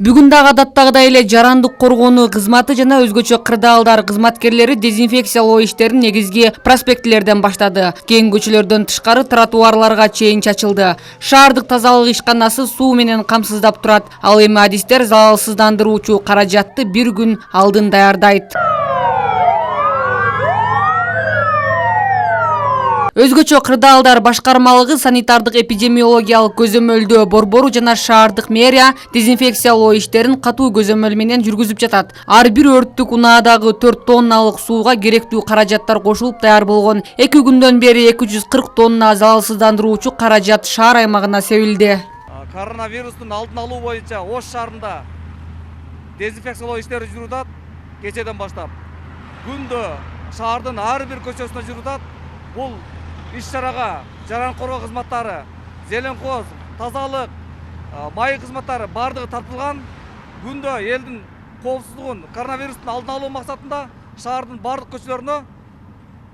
Бүгүн дагы адаттагыдай эле жарандык коргоонуу кызматы жана өзгөчө кырдаалдар кызматкерлери дезинфекциялоо иштерин негизги проспектилерден баштады. Кең көчөлөрдөн тышкары тротуарларга чейин чачылды. Шаардык тазалык ишканасы суу менен камсыздап турат. Ал эми адистер залалсыздандыруучу каражатты бир күн алдын даярдайт. Өзгөчө кырдаалдар башкармалыгы санитардык эпидемиологиялык көзөмөлдөө борбору жана шаардык мэрия дезинфекциялоо иштерин катуу көзөмөл менен жүргүзүп жатат. Ар бир өрттүк унаадагы 4 тонналык сууга керектүү каражаттар кошулуп даяр болгон. 2 күндөн бери 240 тонна залалсыздандыруучу каражат шаар аймагына себилди. Коронавирустун алдын алуу боюнча Ош шаарында дезинфекциялоо иштери жүрүп атат. Кечеден баштап күндө шаардын ар бир көчөсүнө жүрүп атат. Бул иш-чарага жаран коргоо кызматтары, зеленкоз, тазалык, май кызматтары бардыгы тартылган. Күндө элдин коопсуздугун, коронавирустун алдын алуу максатында шаардын бардык көчөлөрүнө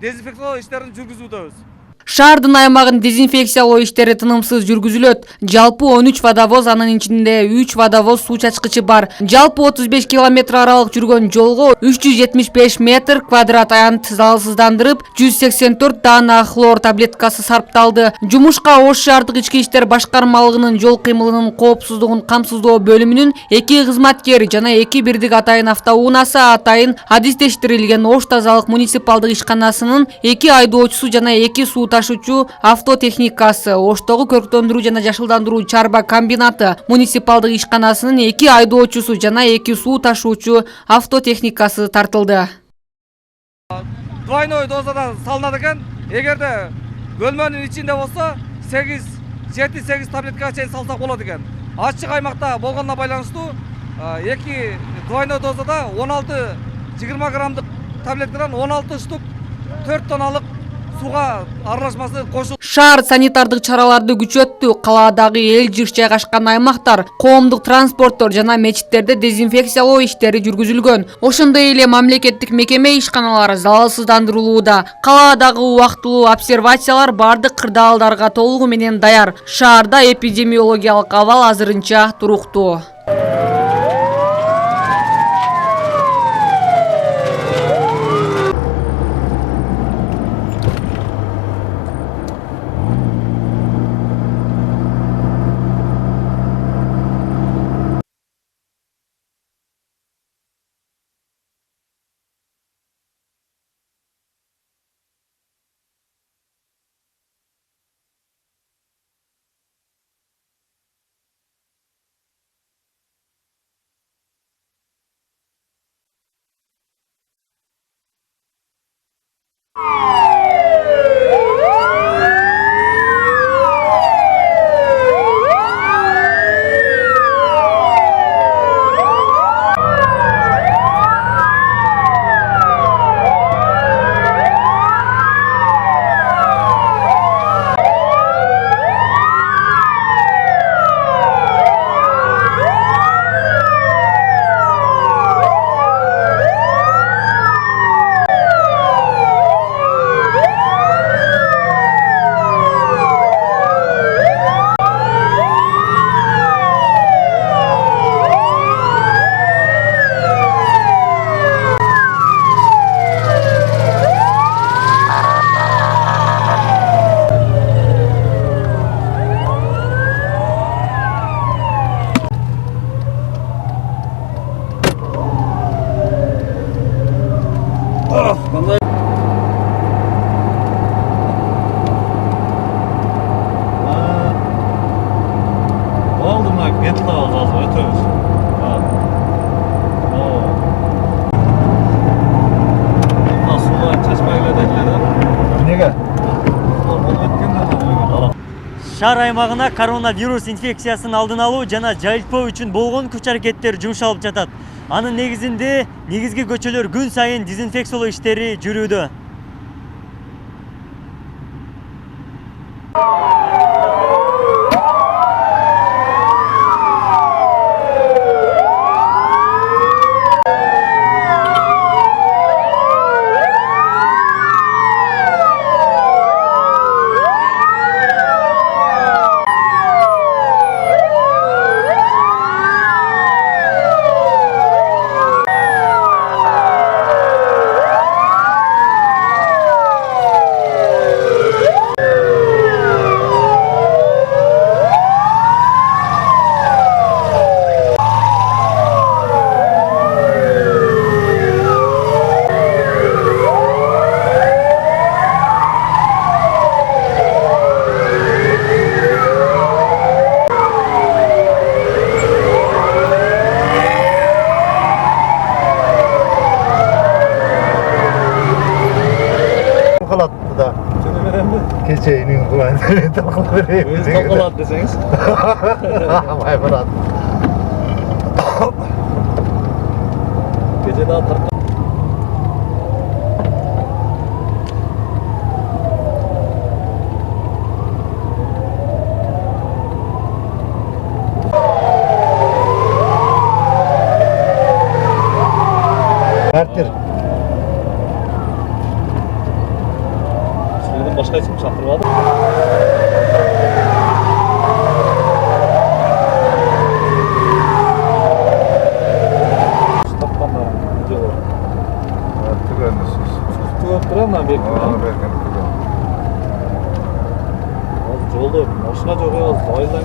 дезинфекциялоо иштерин жүргүзүүдөбүз. Шаардын аймагын дезинфекциялоо иштери тынымсыз жүргүзүлөт. Жалпы 13 водовоз, анын ичинде 3 водовоз суу чачкычы бар. Жалпы 35 километр аралык жүргөн жолго 375 метр квадрат аянт залалсыздандырып, 184 даана хлор таблеткасы сарпталды. Жумушка Ош шаардык ички иштер башкармалыгынын жол кыймылынын коопсуздугун камсыздоо бөлүмүнүн 2 кызматкери жана 2 бирдик атайын автоунаасы атайын адистештирилген Ош тазалык муниципалдык ишканасынын 2 айдоочусу жана 2 суу ташуучу автотехникасы, Оштогу көрктөндүрүү жана жашылдандыруу чарба комбинаты муниципалдык ишканасынын 2 айдоочусу жана 2 суу ташуучу автотехникасы тартылды. Двойной дозадан салынат экен. Эгерде бөлмөнүн ичинде болсо 7-8 таблеткага чейин салсак болот экен. Ачык аймакта болгонуна байланыштуу 2 двойной дозада 16-20 граммдык таблеткадан 16 штук 4 тонналык сууга аралашмасы кошулду. Шаар санитардык чараларды күчөттү. Калаадагы эл жыш жайгашкан аймактар, коомдук транспорттор жана мечиттерде дезинфекциялоо иштери жүргүзүлгөн. Ошондой эле мамлекеттик мекеме ишканалары залалсыздандырылууда. Калаадагы убактылуу обсервациялар бардык кырдаалдарга толугу менен даяр. Шаарда эпидемиологиялык абал азырынча туруктуу. Шаар аймагына коронавирус инфекциясын алдын алуу жана жайылтпоо үчүн болгон күч аракеттер жумшалып жатат. Анын негизинде негизги көчөлөр күн сайын дезинфекциялоо иштери жүрүүдө. Өзі талқылады десеңіз. Бай брат. Gece daha tartı. Merttir. Sizlerden başka isim çaktırmadı. Tutup mı bekliyor? Жолда машина жоқ еді, айылдан.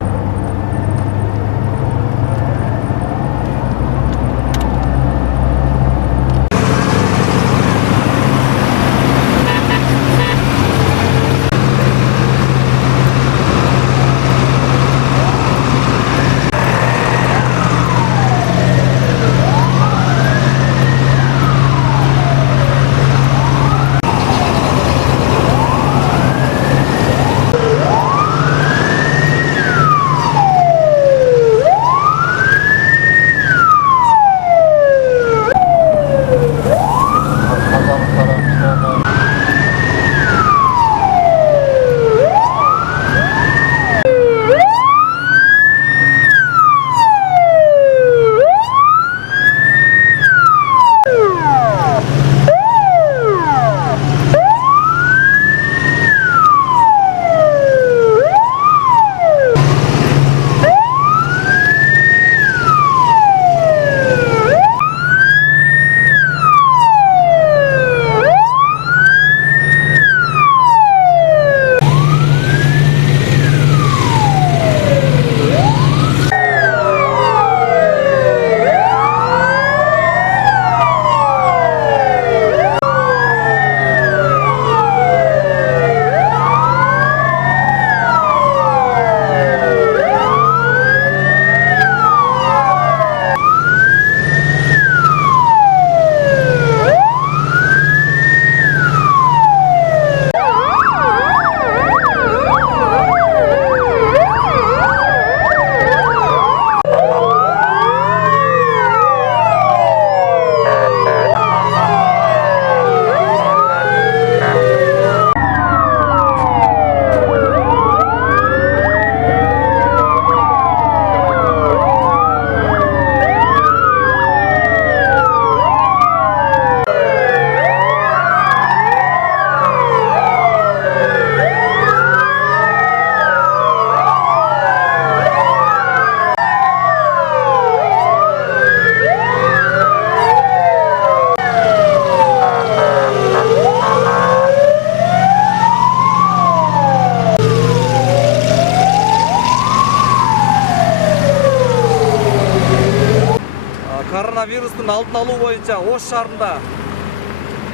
Коронавирустун алдын алуу боюнча Ош шаарында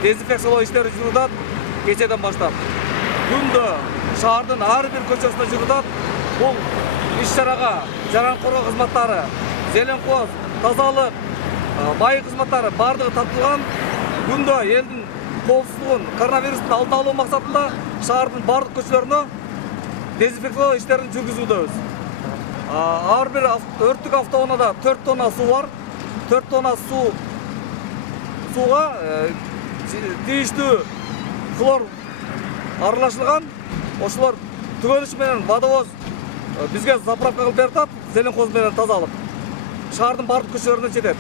дезинфекциялоо иштери жүрүп атат. Кечеден баштап күндө шаардын ар бир көчөсүндө жүрүп атат. Бул иш-чарага жаранкорлук кызматтары, зеленкоз, тазалык, бай кызматтары бардыгы тартылган. Күндө элдин коопсуздугун, коронавирустун алдын алуу максатында шаардын бардык көчөлөрүнө дезинфекциялоо иштерин жүргүзүүдөбүз. Ар бир өрттүк автоунаада 4 тонна суу бар. 4 тонна суға тийиштүү хлор аралашылган. Ошолор түгөнүш менен водовоз бизге заправка кылып берип атат, зеленкоз менен тазалык. Шаардын бардык көчөлөрүнө жетет.